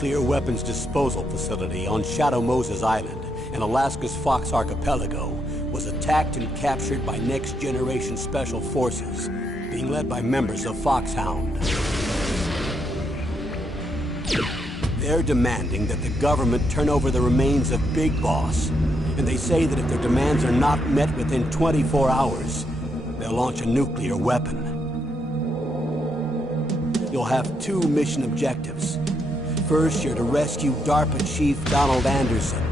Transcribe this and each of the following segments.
nuclear weapons disposal facility on Shadow Moses Island in Alaska's Fox Archipelago was attacked and captured by next-generation special forces, being led by members of Foxhound. They're demanding that the government turn over the remains of Big Boss, and they say that if their demands are not met within 24 hours, they'll launch a nuclear weapon. You'll have two mission objectives. First, you're to rescue DARPA Chief Donald Anderson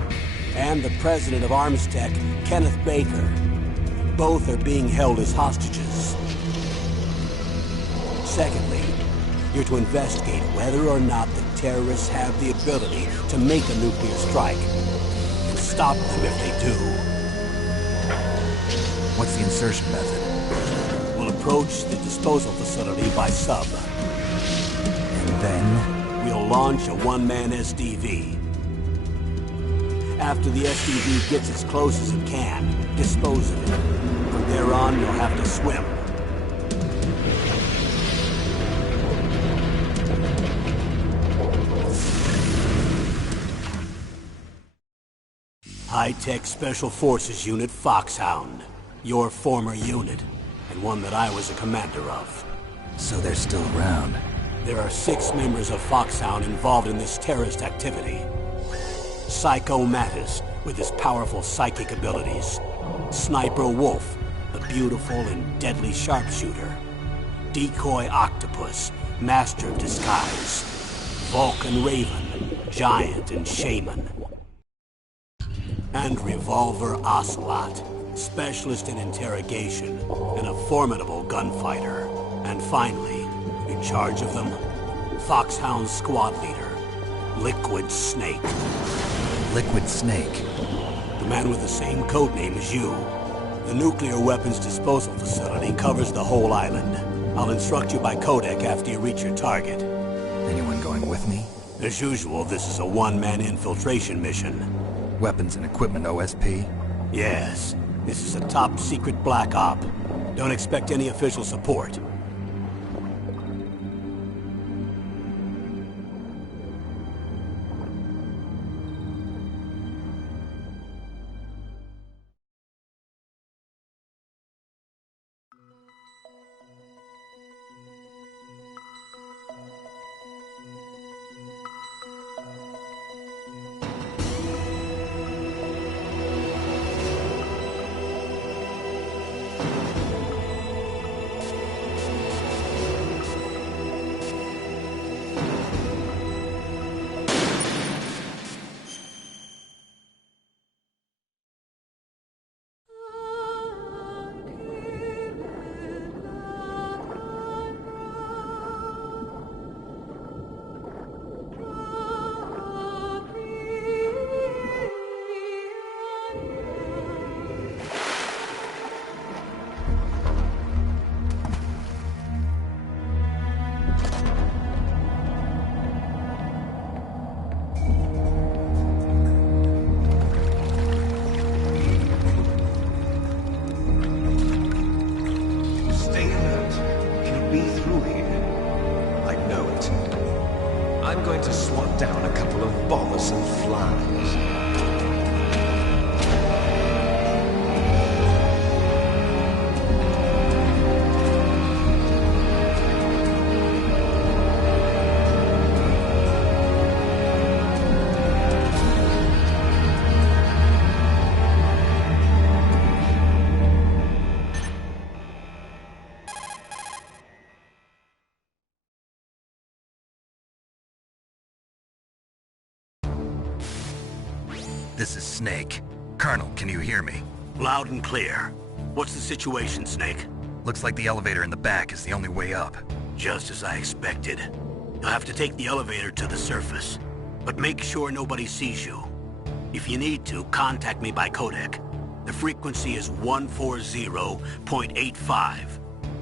and the president of Armstech, Kenneth Baker. Both are being held as hostages. Secondly, you're to investigate whether or not the terrorists have the ability to make a nuclear strike and stop them if they do. What's the insertion method? We'll approach the disposal facility by sub. And then? We'll launch a one-man SDV. After the SDV gets as close as it can, dispose of it. From there on, you'll have to swim. High-Tech Special Forces Unit Foxhound. Your former unit, and one that I was a commander of. So they're still around. There are 6 members of Foxhound involved in this terrorist activity. Psycho Mattis, with his powerful psychic abilities. Sniper Wolf, a beautiful and deadly sharpshooter. Decoy Octopus, master of disguise. Vulcan Raven, giant and shaman. And Revolver Ocelot, specialist in interrogation and a formidable gunfighter. And finally, in charge of them, Foxhound's squad leader, Liquid Snake. Liquid Snake? The man with the same codename as you. The nuclear weapons disposal facility covers the whole island. I'll instruct you by codec after you reach your target. Anyone going with me? As usual, this is a one-man infiltration mission. Weapons and equipment OSP? Yes. This is a top-secret black op. Don't expect any official support. I'm going to swat down a couple of bothersome flies. This is Snake. Colonel, can you hear me? Loud and clear. What's the situation, Snake? Looks like the elevator in the back is the only way up. Just as I expected. You'll have to take the elevator to the surface. But make sure nobody sees you. If you need to, contact me by codec. The frequency is 140.85.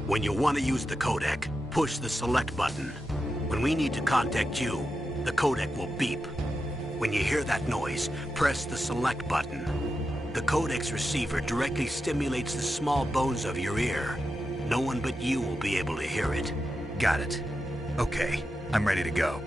When you want to use the codec, push the select button. When we need to contact you, the codec will beep. When you hear that noise, press the select button. The codec's receiver directly stimulates the small bones of your ear. No one but you will be able to hear it. Got it. Okay, I'm ready to go.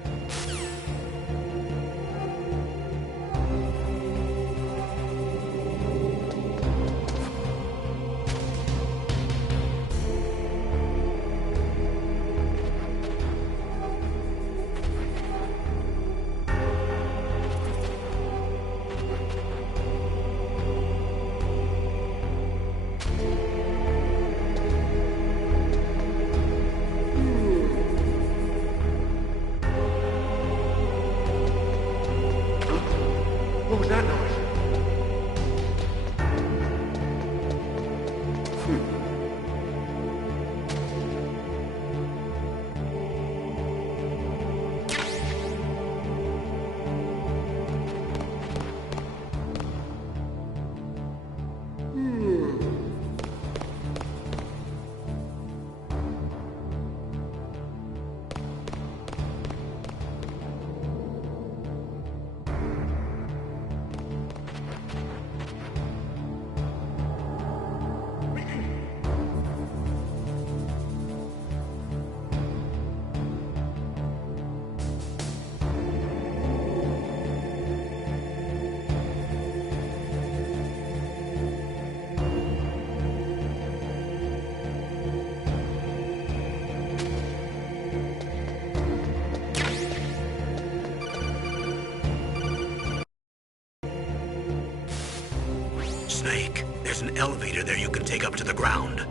There's an elevator there you can take up to the ground.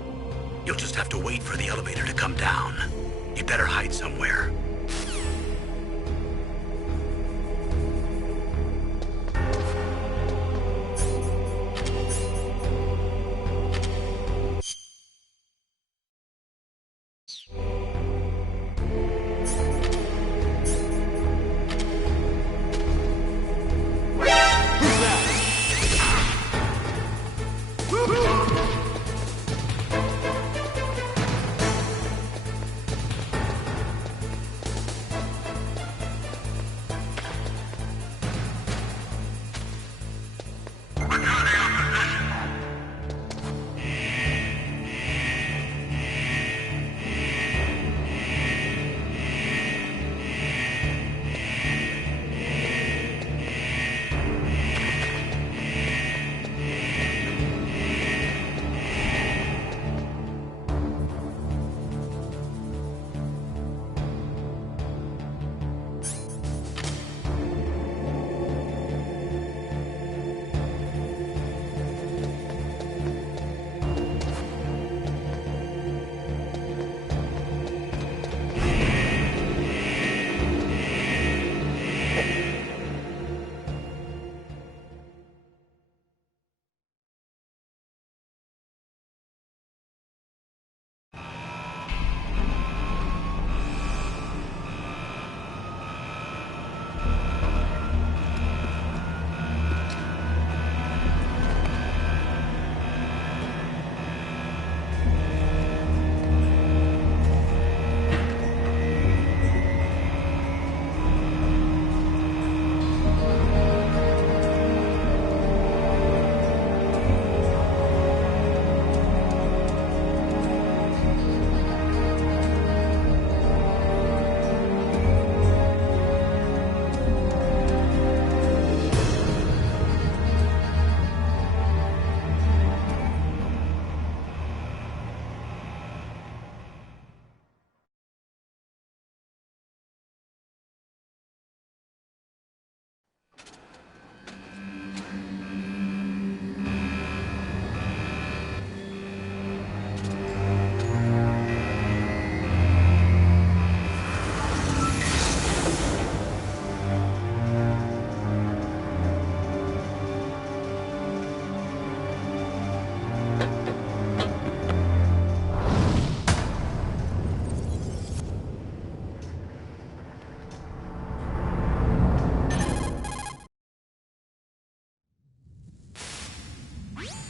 You'll just have to wait for the elevator to come down. You better hide somewhere.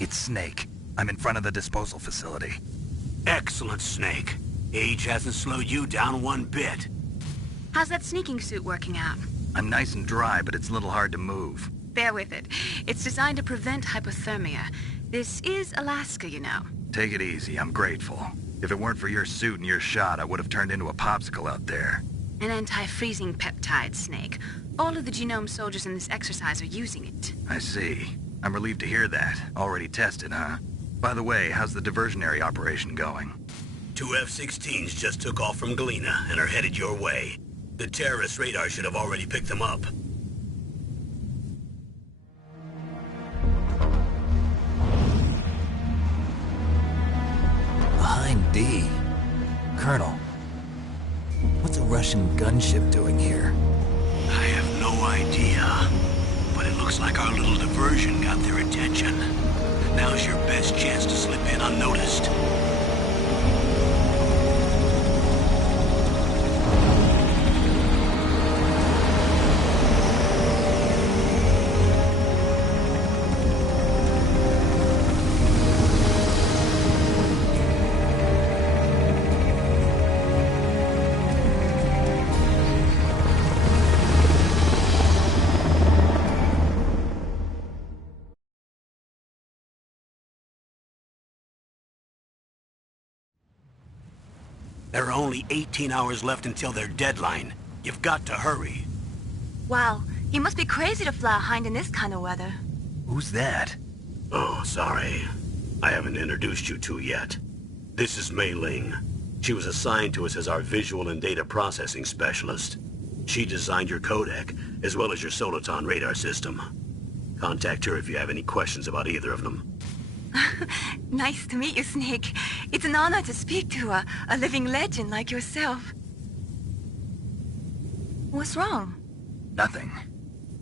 It's Snake. I'm in front of the disposal facility. Excellent, Snake. Age hasn't slowed you down one bit. How's that sneaking suit working out? I'm nice and dry, but it's a little hard to move. Bear with it. It's designed to prevent hypothermia. This is Alaska, you know. Take it easy, I'm grateful. If it weren't for your suit and your shot, I would have turned into a popsicle out there. An anti-freezing peptide, Snake. All of the genome soldiers in this exercise are using it. I see. I'm relieved to hear that. Already tested, huh? By the way, how's the diversionary operation going? 2 F-16s just took off from Galena and are headed your way. The terrorist radar should have already picked them up. Behind D. Colonel, what's a Russian gunship doing here? I have no idea. But it looks like our little diversion got their attention. Now's your best chance to slip in unnoticed. There are only 18 hours left until their deadline. You've got to hurry. Wow, he must be crazy to fly a hind in this kind of weather. Who's that? Oh, sorry. I haven't introduced you to yet. This is Mei Ling. She was assigned to us as our visual and data processing specialist. She designed your codec, as well as your Soliton radar system. Contact her if you have any questions about either of them. Nice to meet you, Snake. It's an honor to speak to a living legend like yourself. What's wrong? Nothing.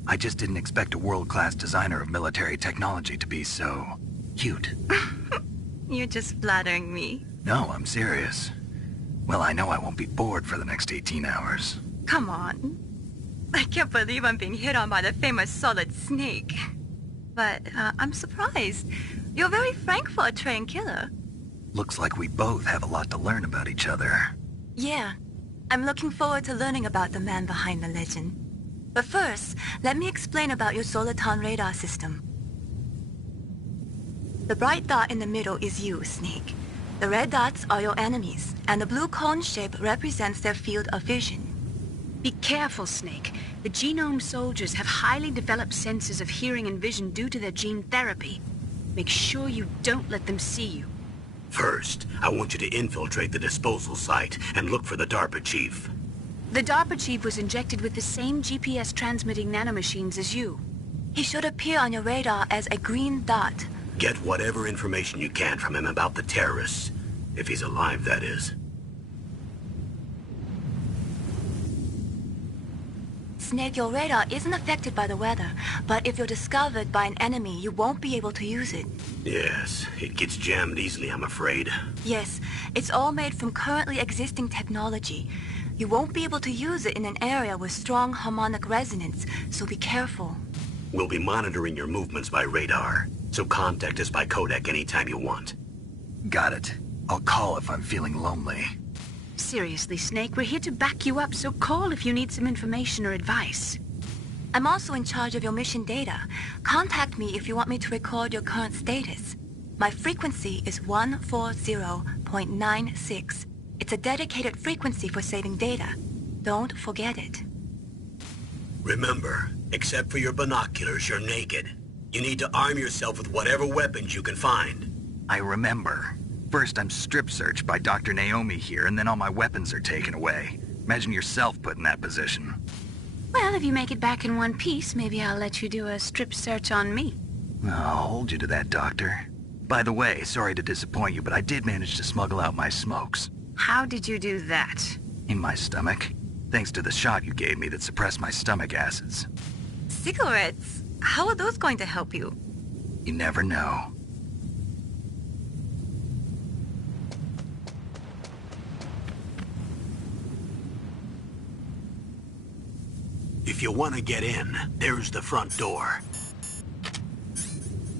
I just didn't expect a world-class designer of military technology to be so cute. You're just flattering me. No, I'm serious. Well, I know I won't be bored for the next 18 hours. Come on. I can't believe I'm being hit on by the famous Solid Snake. But I'm surprised. You're very frank for a trained killer. Looks like we both have a lot to learn about each other. Yeah. I'm looking forward to learning about the man behind the legend. But first, let me explain about your Soliton radar system. The bright dot in the middle is you, Snake. The red dots are your enemies, and the blue cone shape represents their field of vision. Be careful, Snake. The genome soldiers have highly developed senses of hearing and vision due to their gene therapy. Make sure you don't let them see you. First, I want you to infiltrate the disposal site and look for the DARPA chief. The DARPA chief was injected with the same GPS transmitting nanomachines as you. He should appear on your radar as a green dot. Get whatever information you can from him about the terrorists. If he's alive, that is. Snake, your radar isn't affected by the weather, but if you're discovered by an enemy, you won't be able to use it. Yes, it gets jammed easily, I'm afraid. Yes, it's all made from currently existing technology. You won't be able to use it in an area with strong harmonic resonance, so be careful. We'll be monitoring your movements by radar, so contact us by codec anytime you want. Got it. I'll call if I'm feeling lonely. Seriously, Snake, we're here to back you up, so call if you need some information or advice. I'm also in charge of your mission data. Contact me if you want me to record your current status. My frequency is 140.96. It's a dedicated frequency for saving data. Don't forget it. Remember, except for your binoculars, you're naked. You need to arm yourself with whatever weapons you can find. I remember. First, I'm strip searched by Dr. Naomi here, and then all my weapons are taken away. Imagine yourself put in that position. Well, if you make it back in one piece, maybe I'll let you do a strip search on me. I'll hold you to that, Doctor. By the way, sorry to disappoint you, but I did manage to smuggle out my smokes. How did you do that? In my stomach. Thanks to the shot you gave me that suppressed my stomach acids. Cigarettes? How are those going to help you? You never know. If you want to get in, there's the front door.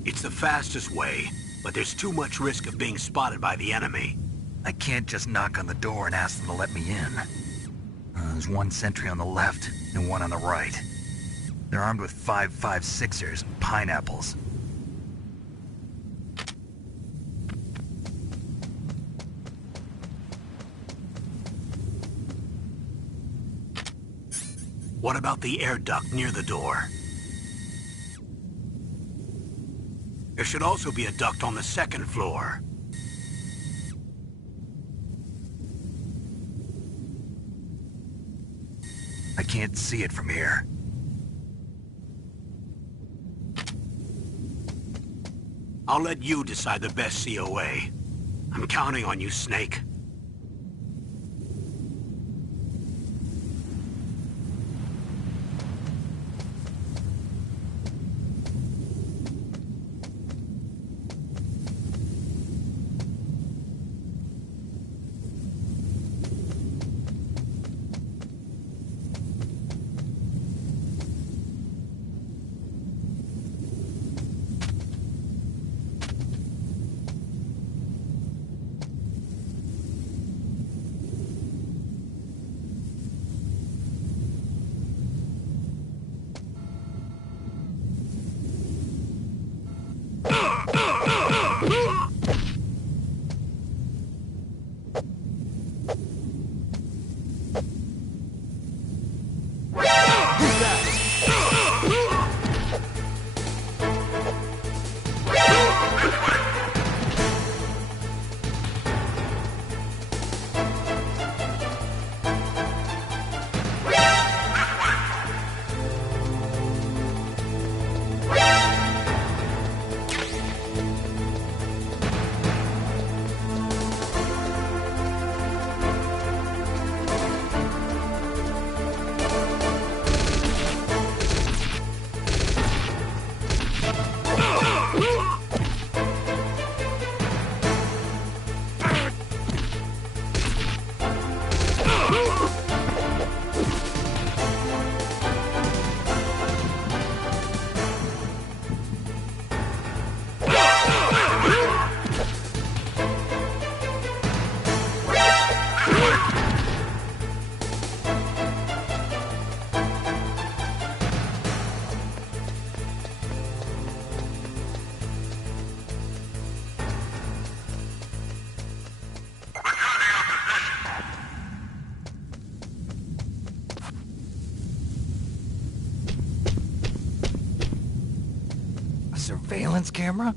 It's the fastest way, but there's too much risk of being spotted by the enemy. I can't just knock on the door and ask them to let me in. There's one sentry on the left and one on the right. They're armed with 5.56ers and pineapples. What about the air duct near the door? There should also be a duct on the second floor. I can't see it from here. I'll let you decide the best COA. I'm counting on you, Snake. surveillance camera?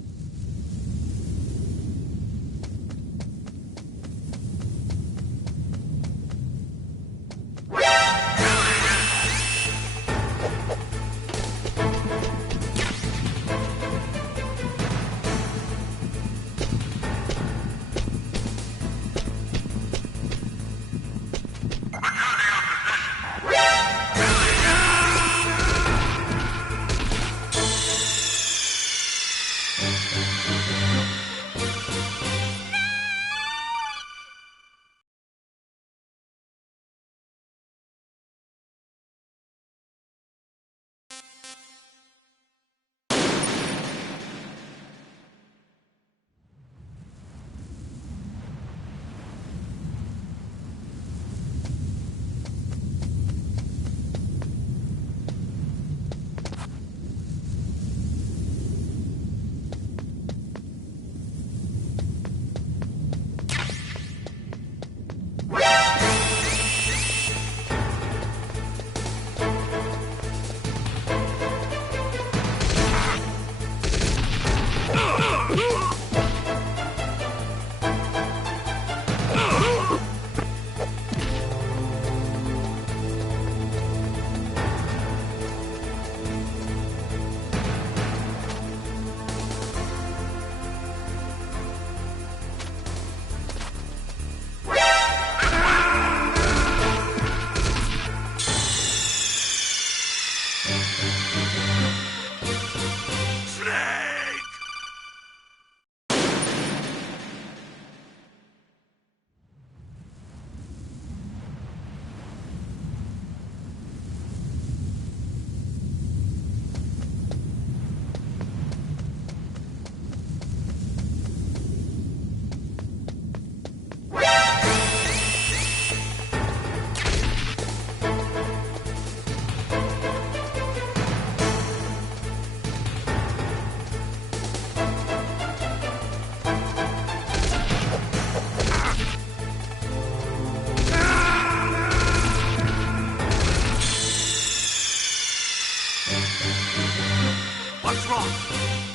What's wrong?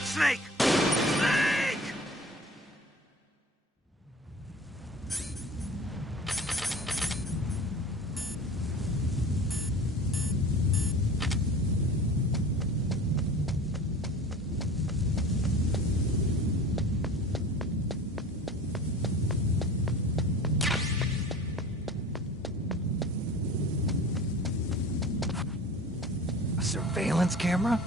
Snake! Snake! A surveillance camera?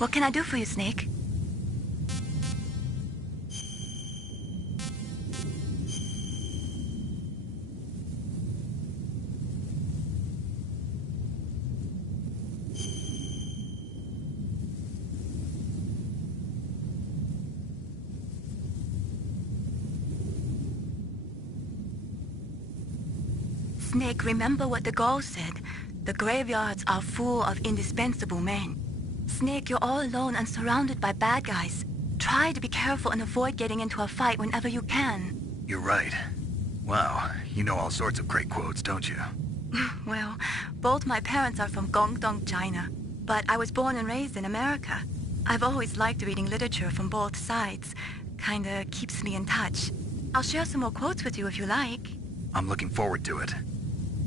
What can I do for you, Snake? Snake, remember what the Gaul said. The graveyards are full of indispensable men. Snake, you're all alone and surrounded by bad guys. Try to be careful and avoid getting into a fight whenever you can. You're right. Wow, you know all sorts of great quotes, don't you? Well, both my parents are from Guangdong, China. But I was born and raised in America. I've always liked reading literature from both sides. Kinda keeps me in touch. I'll share some more quotes with you if you like. I'm looking forward to it.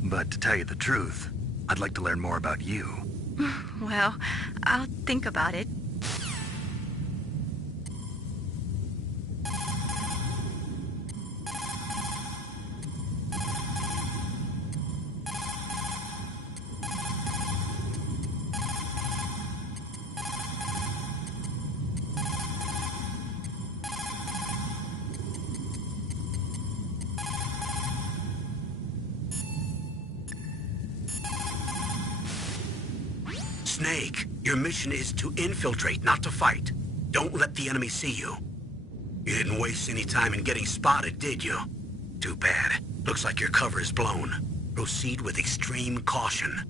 But to tell you the truth, I'd like to learn more about you. Well, I'll think about it. Snake, your mission is to infiltrate, not to fight. Don't let the enemy see you. You didn't waste any time in getting spotted, did you? Too bad. Looks like your cover is blown. Proceed with extreme caution.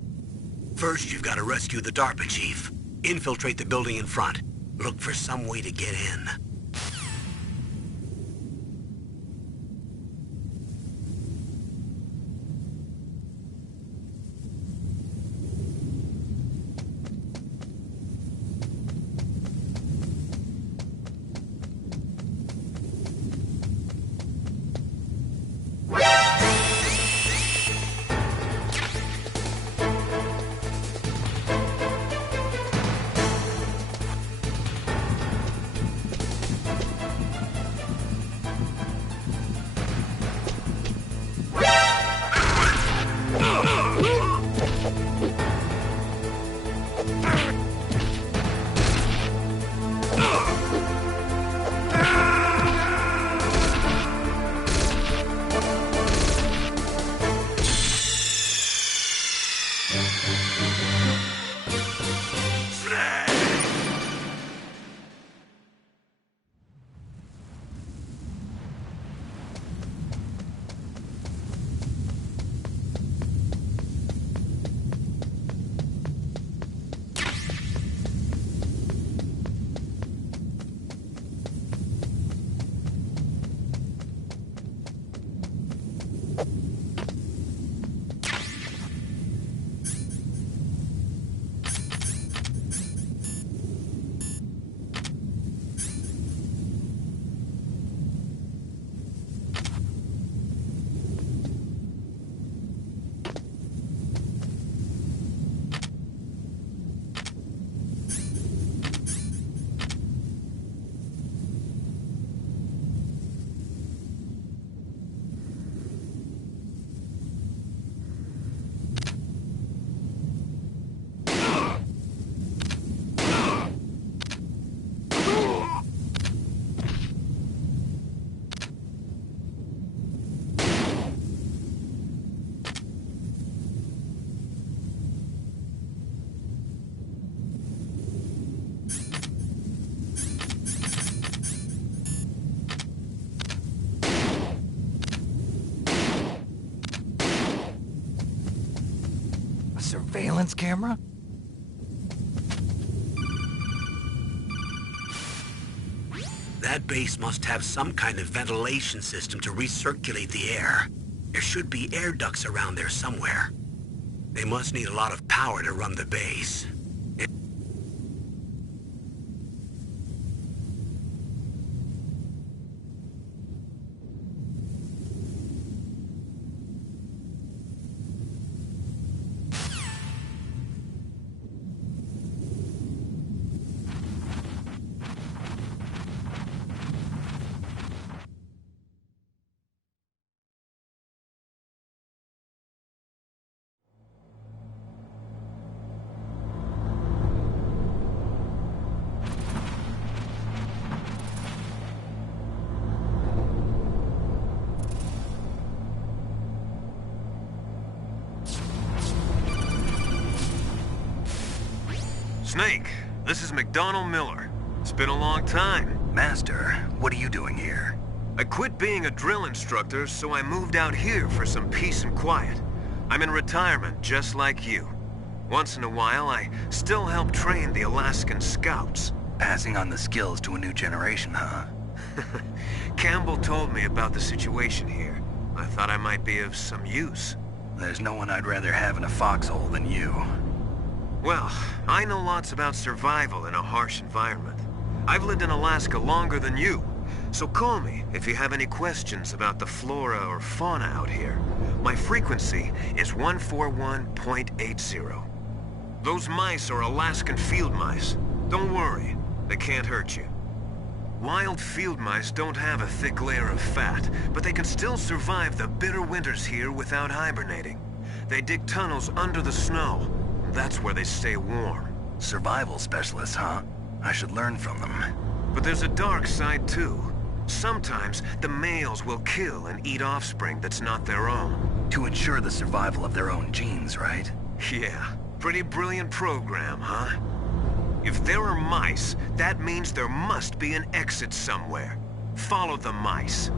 First, you've got to rescue the DARPA chief. Infiltrate the building in front. Look for some way to get in. Surveillance camera? That base must have some kind of ventilation system to recirculate the air. There should be air ducts around there somewhere. They must need a lot of power to run the base. Snake, this is McDonald Miller. It's been a long time. Master, what are you doing here? I quit being a drill instructor, so I moved out here for some peace and quiet. I'm in retirement, just like you. Once in a while, I still help train the Alaskan Scouts. Passing on the skills to a new generation, huh? Campbell told me about the situation here. I thought I might be of some use. There's no one I'd rather have in a foxhole than you. Well, I know lots about survival in a harsh environment. I've lived in Alaska longer than you, so call me if you have any questions about the flora or fauna out here. My frequency is 141.80. Those mice are Alaskan field mice. Don't worry, they can't hurt you. Wild field mice don't have a thick layer of fat, but they can still survive the bitter winters here without hibernating. They dig tunnels under the snow. That's where they stay warm. Survival specialists, huh? I should learn from them. But there's a dark side too. Sometimes the males will kill and eat offspring that's not their own. To ensure the survival of their own genes, right? Yeah, pretty brilliant program, huh? If there are mice, that means there must be an exit somewhere. Follow the mice.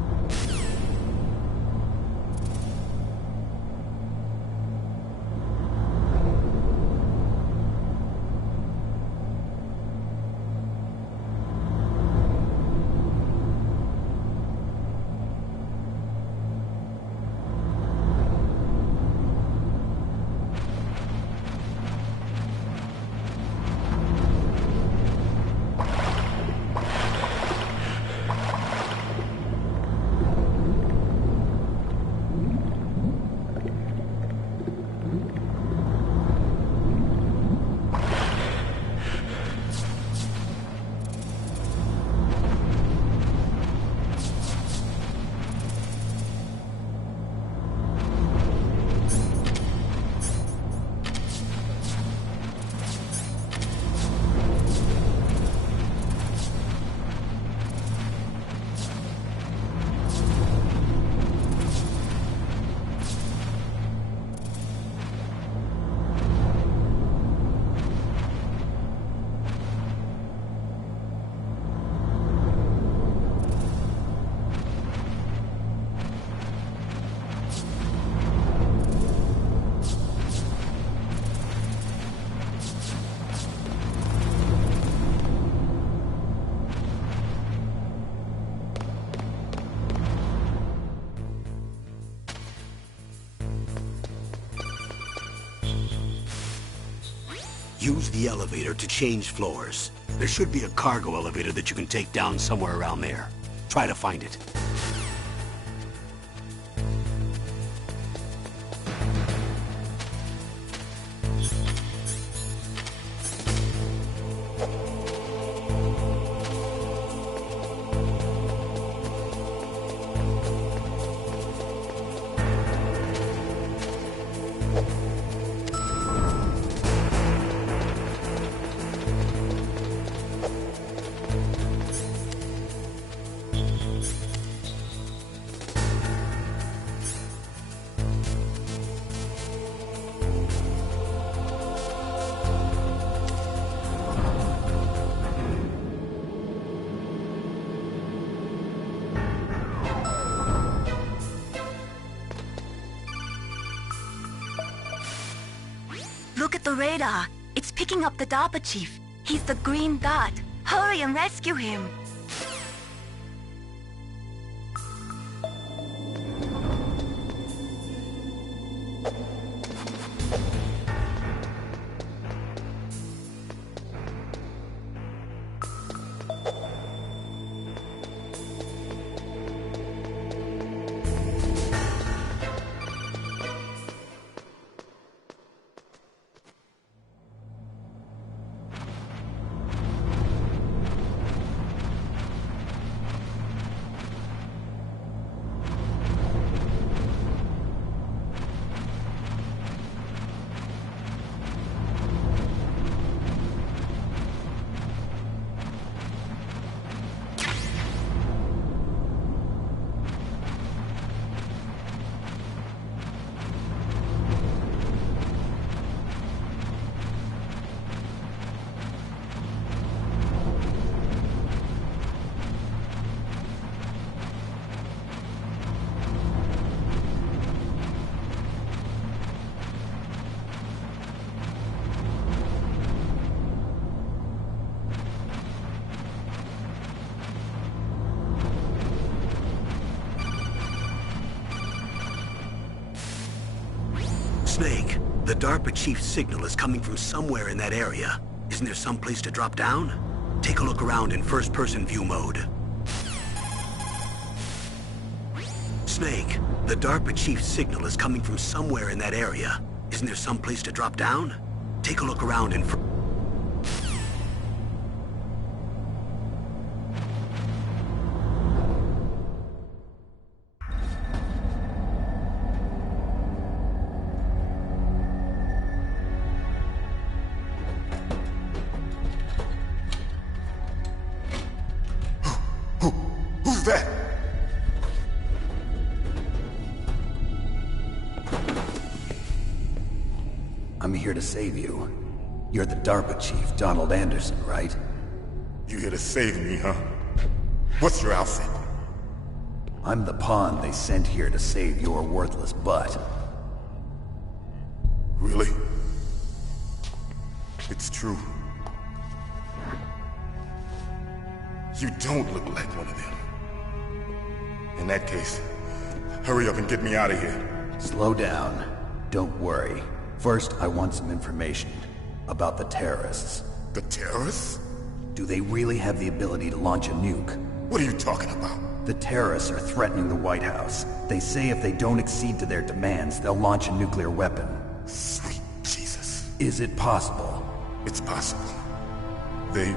Use the elevator to change floors. There should be a cargo elevator that you can take down somewhere around there. Try to find it. Look at the radar. It's picking up the DARPA chief. He's the green dot. Hurry and rescue him. Snake, the DARPA chief's signal is coming from somewhere in that area. Isn't there some place to drop down? Take a look around in first-person view mode. Snake, the DARPA chief's signal is coming from somewhere in that area. Isn't there some place to drop down? Take a look around in Who's that? I'm here to save you. You're the DARPA chief, Donald Anderson, right? You here to save me, huh? What's your outfit? I'm the pawn they sent here to save your worthless butt. Really? It's true. You don't look like one of them. In that case, hurry up and get me out of here. Slow down. Don't worry. First, I want some information about the terrorists. The terrorists? Do they really have the ability to launch a nuke? What are you talking about? The terrorists are threatening the White House. They say if they don't accede to their demands, they'll launch a nuclear weapon. Sweet Jesus. Is it possible? It's possible. They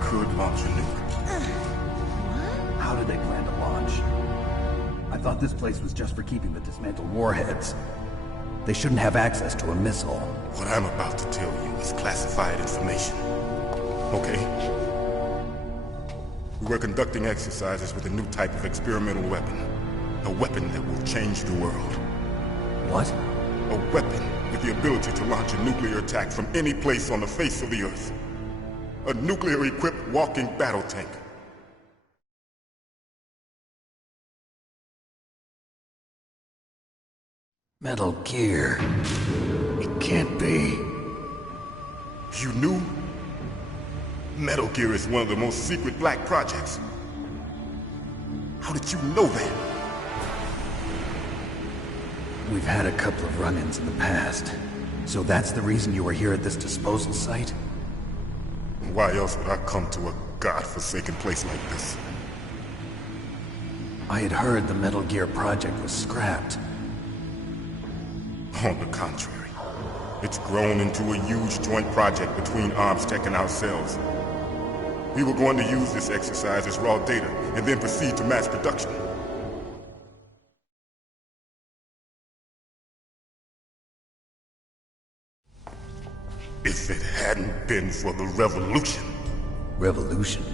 could launch a nuke. How do they plan to launch? I thought this place was just for keeping the dismantled warheads. They shouldn't have access to a missile. What I'm about to tell you is classified information. Okay? We were conducting exercises with a new type of experimental weapon. A weapon that will change the world. What? A weapon with the ability to launch a nuclear attack from any place on the face of the Earth. A nuclear-equipped walking battle tank. Metal Gear. It can't be. You knew? Metal Gear is one of the most secret black projects. How did you know that? We've had a couple of run-ins in the past. So that's the reason you were here at this disposal site? Why else would I come to a godforsaken place like this? I had heard the Metal Gear project was scrapped. On the contrary, it's grown into a huge joint project between ArmsTech and ourselves. We were going to use this exercise as raw data and then proceed to mass production. If it hadn't been for the revolution... Revolution?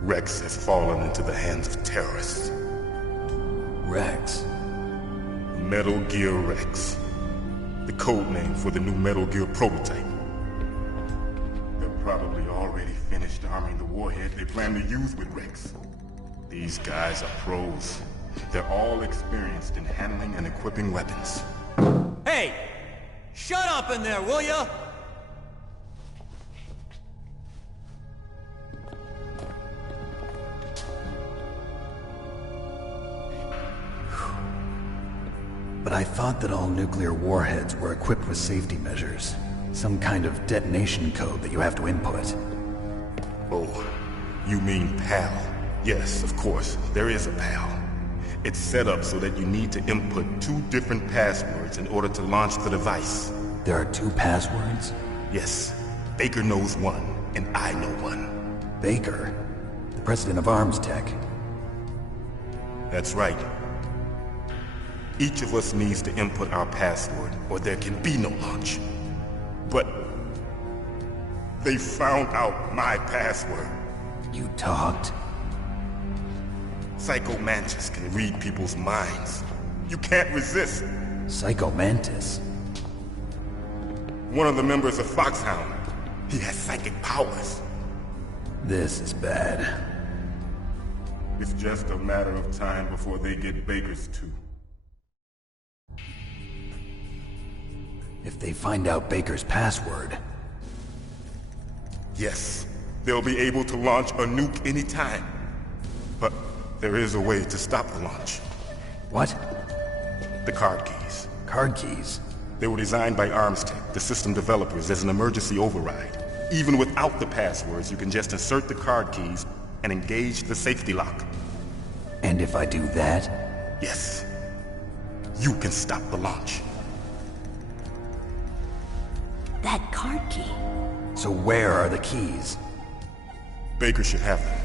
Rex has fallen into the hands of terrorists. Rex? Metal Gear Rex. The code name for the new Metal Gear prototype. They're probably already finished arming the warhead they plan to use with Rex. These guys are pros. They're all experienced in handling and equipping weapons. Hey! Shut up in there, will ya? But I thought that all nuclear warheads were equipped with safety measures. Some kind of detonation code that you have to input. Oh, you mean PAL? Yes, of course, there is a PAL. It's set up so that you need to input 2 different passwords in order to launch the device. There are 2 passwords? Yes, Baker knows one, and I know one. Baker? The president of ArmsTech? That's right. Each of us needs to input our password, or there can be no launch. But they found out my password. You talked? Psycho Mantis can read people's minds. You can't resist. Psycho Mantis? One of the members of Foxhound. He has psychic powers. This is bad. It's just a matter of time before they get Baker's too. If they find out Baker's password... Yes, they'll be able to launch a nuke anytime. But there is a way to stop the launch. What? The card keys. Card keys? They were designed by Armstech, the system developers, as an emergency override. Even without the passwords, you can just insert the card keys and engage the safety lock. And if I do that? Yes. You can stop the launch. That card key. So where are the keys? Baker should have them.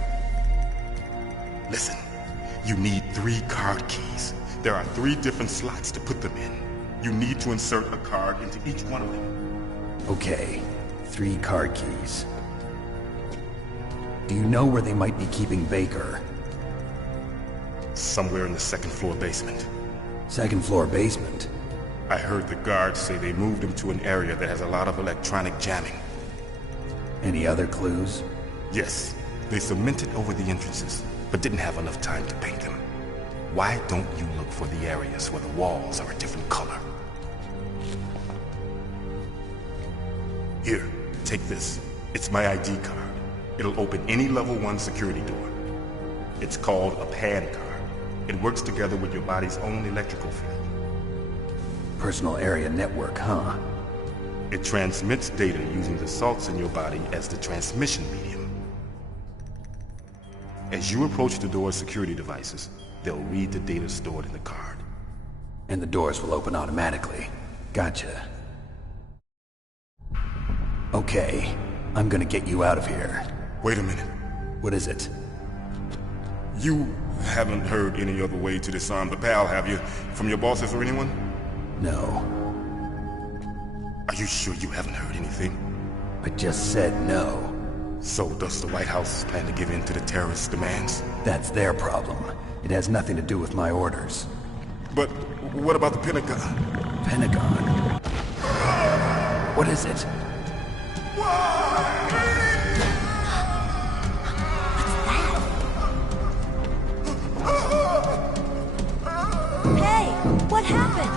Listen, you need 3 card keys. There are 3 different slots to put them in. You need to insert a card into each one of them. Okay, 3 card keys. Do you know where they might be keeping Baker? Somewhere in the 2nd floor basement. 2nd floor basement? I heard the guards say they moved him to an area that has a lot of electronic jamming. Any other clues? Yes, they cemented over the entrances, but didn't have enough time to paint them. Why don't you look for the areas where the walls are a different color? Here, take this. It's my ID card. It'll open any level 1 security door. It's called a PAN card. It works together with your body's own electrical field. Personal area network, huh? It transmits data using the salts in your body as the transmission medium. As you approach the door's security devices, they'll read the data stored in the card. And the doors will open automatically. Gotcha. Okay, I'm gonna get you out of here. Wait a minute. What is it? You haven't heard any other way to disarm the PAL, have you? From your bosses or anyone? No. Are you sure you haven't heard anything? I just said no. So does the White House plan to give in to the terrorists' demands? That's their problem. It has nothing to do with my orders. But what about the Pentagon? Pentagon? What is it? Hey, what happened?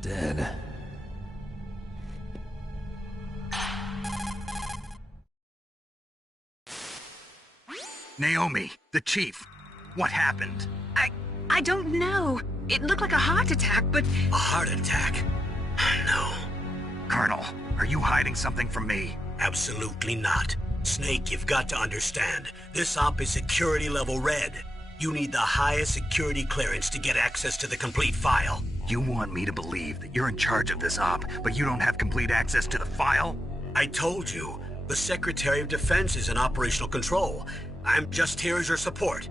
Dead. Naomi, the chief. What happened? I don't know. It looked like a heart attack, but... A heart attack? No. Colonel, are you hiding something from me? Absolutely not. Snake, you've got to understand. This op is security level red. You need the highest security clearance to get access to the complete file. You want me to believe that you're in charge of this op, but you don't have complete access to the file? I told you, the Secretary of Defense is in operational control. I'm just here as your support.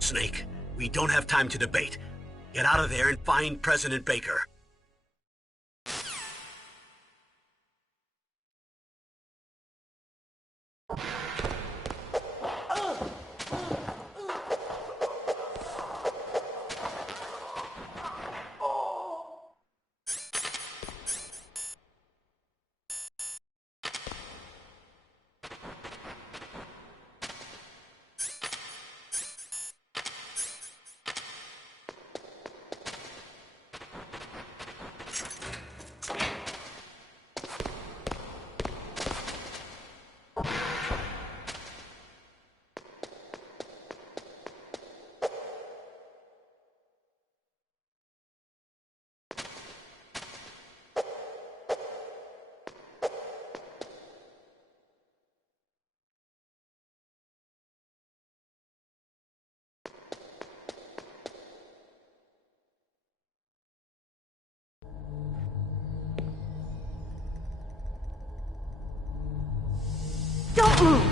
Snake, we don't have time to debate. Get out of there and find President Baker. Don't move!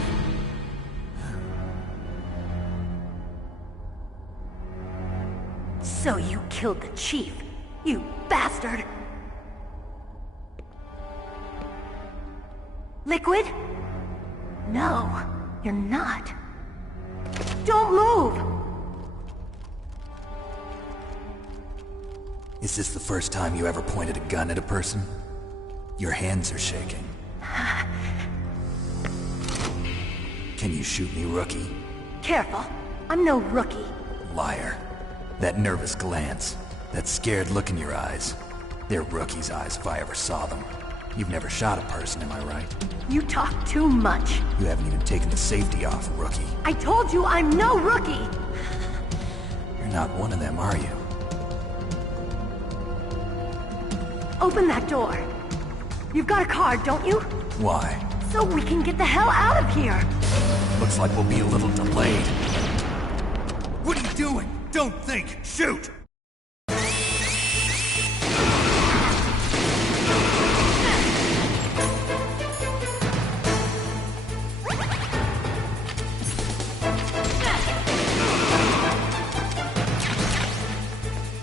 So you killed the chief, you bastard! Liquid? No, you're not. Don't move! Is this the first time you ever pointed a gun at a person? Your hands are shaking. Can you shoot me, rookie? Careful. I'm no rookie. Liar. That nervous glance. That scared look in your eyes. They're rookie's eyes if I ever saw them. You've never shot a person, am I right? You talk too much. You haven't even taken the safety off, rookie. I told you I'm no rookie! You're not one of them, are you? Open that door. You've got a card, don't you? Why? So we can get the hell out of here! Looks like we'll be a little delayed. What are you doing? Don't think! Shoot!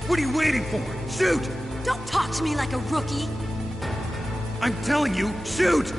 What are you waiting for? Shoot! Don't talk to me like a rookie! I'm telling you, shoot!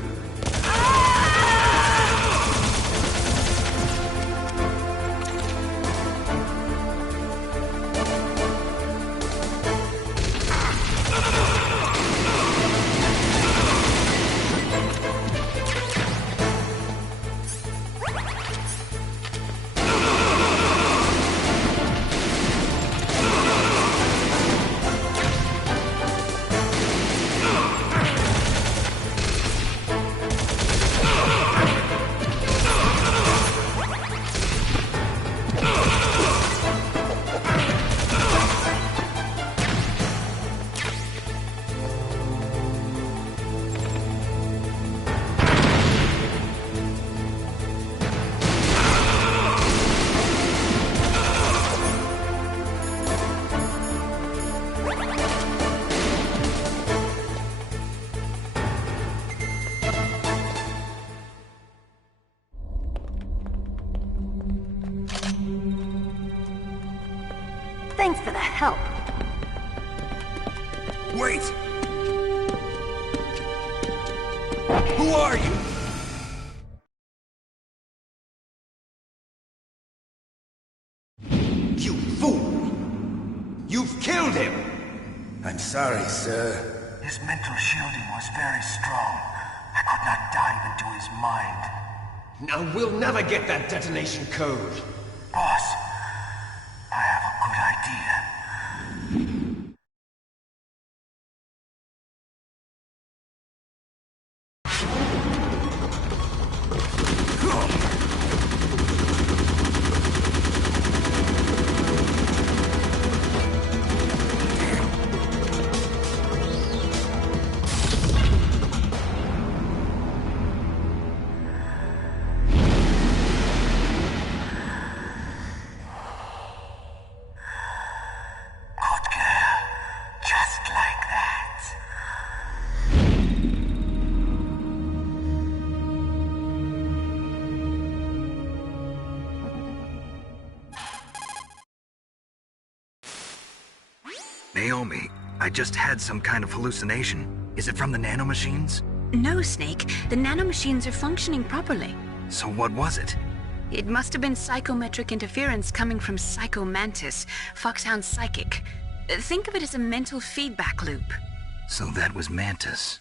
Thanks for the help. Wait! Who are you? You fool! You've killed him! I'm sorry, sir. His mental shielding was very strong. I could not dive into his mind. Now we'll never get that detonation code. Boss, I have a good idea. Naomi, I just had some kind of hallucination. Is it from the nanomachines? No, Snake. The nanomachines are functioning properly. So what was it? It must have been psychometric interference coming from Psycho Mantis, Foxhound's psychic. Think of it as a mental feedback loop. So that was Mantis.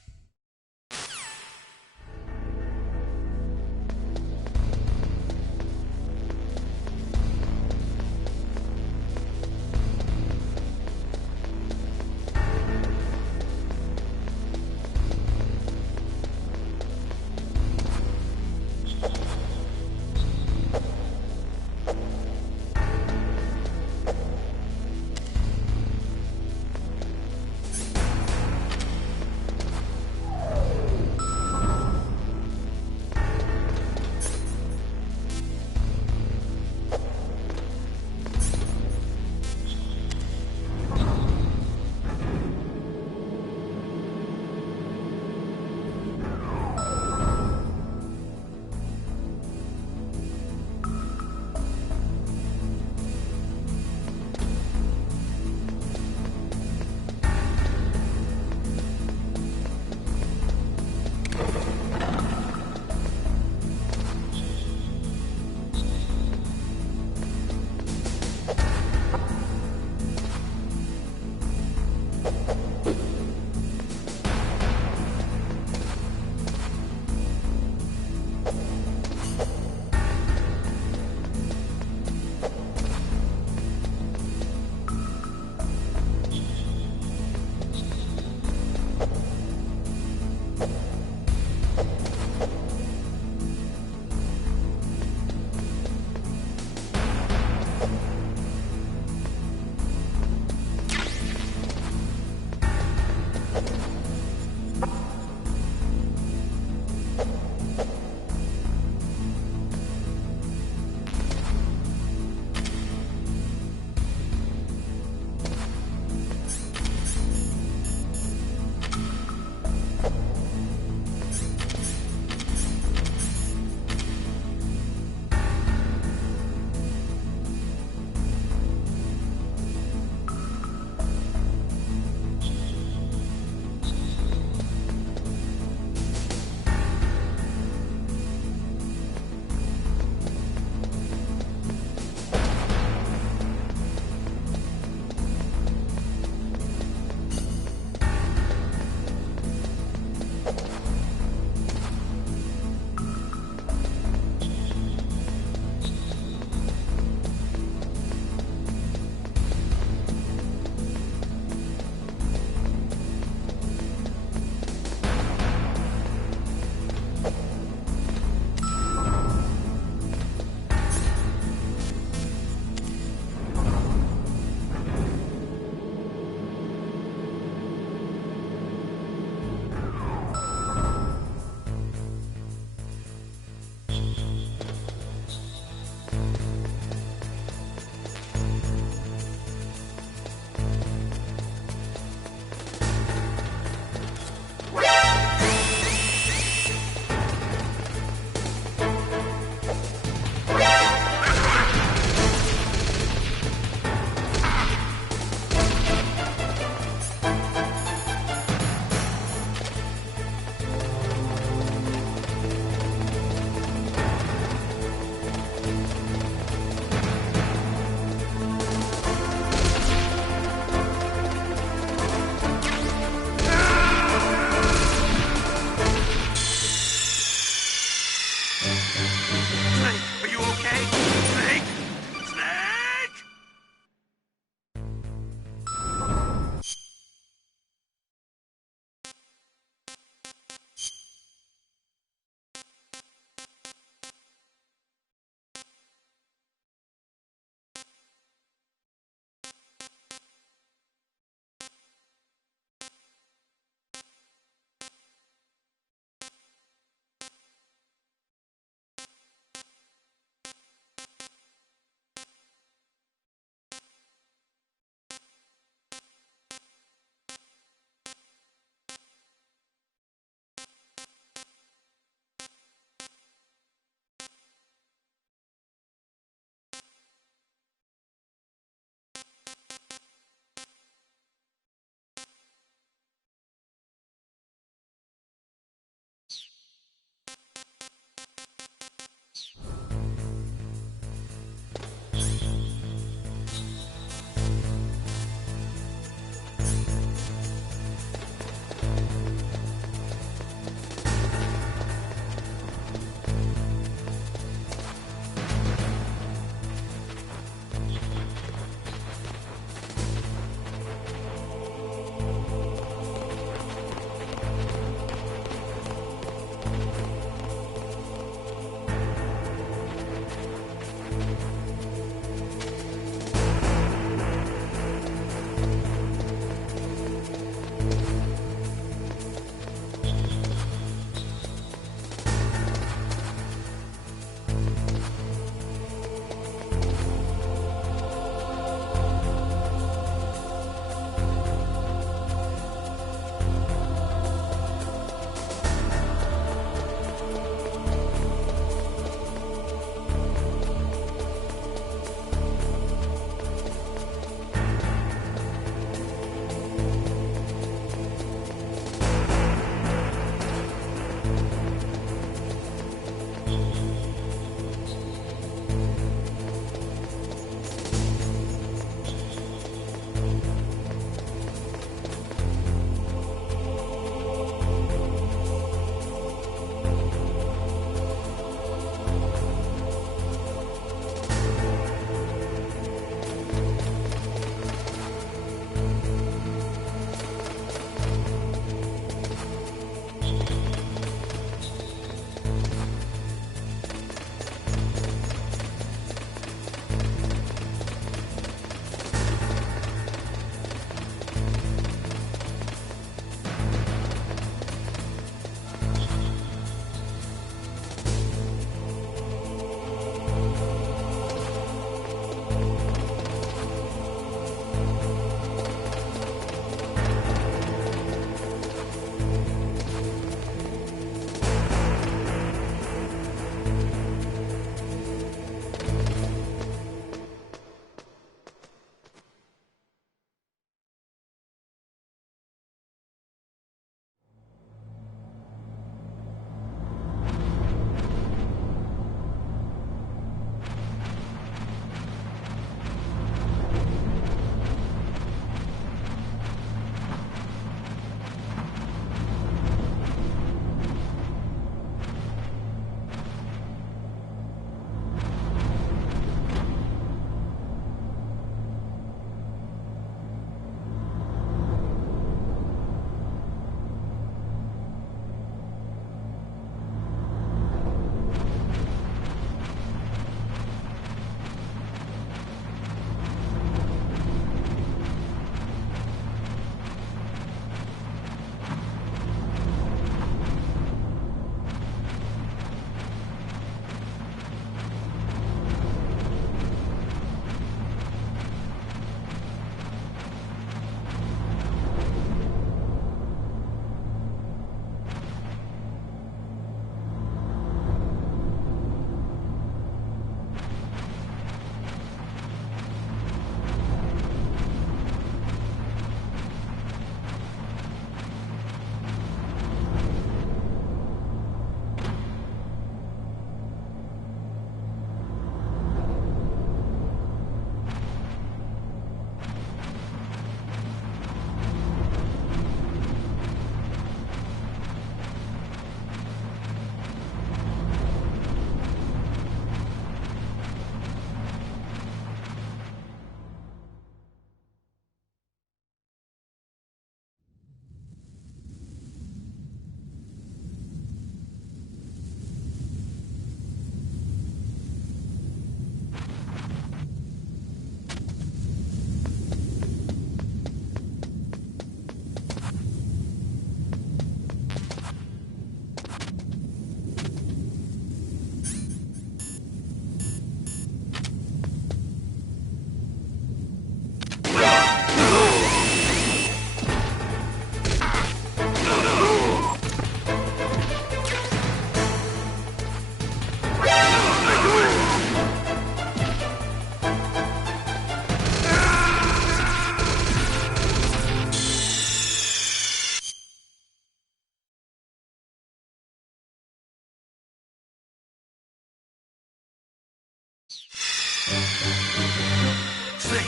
Snake,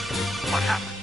what happened?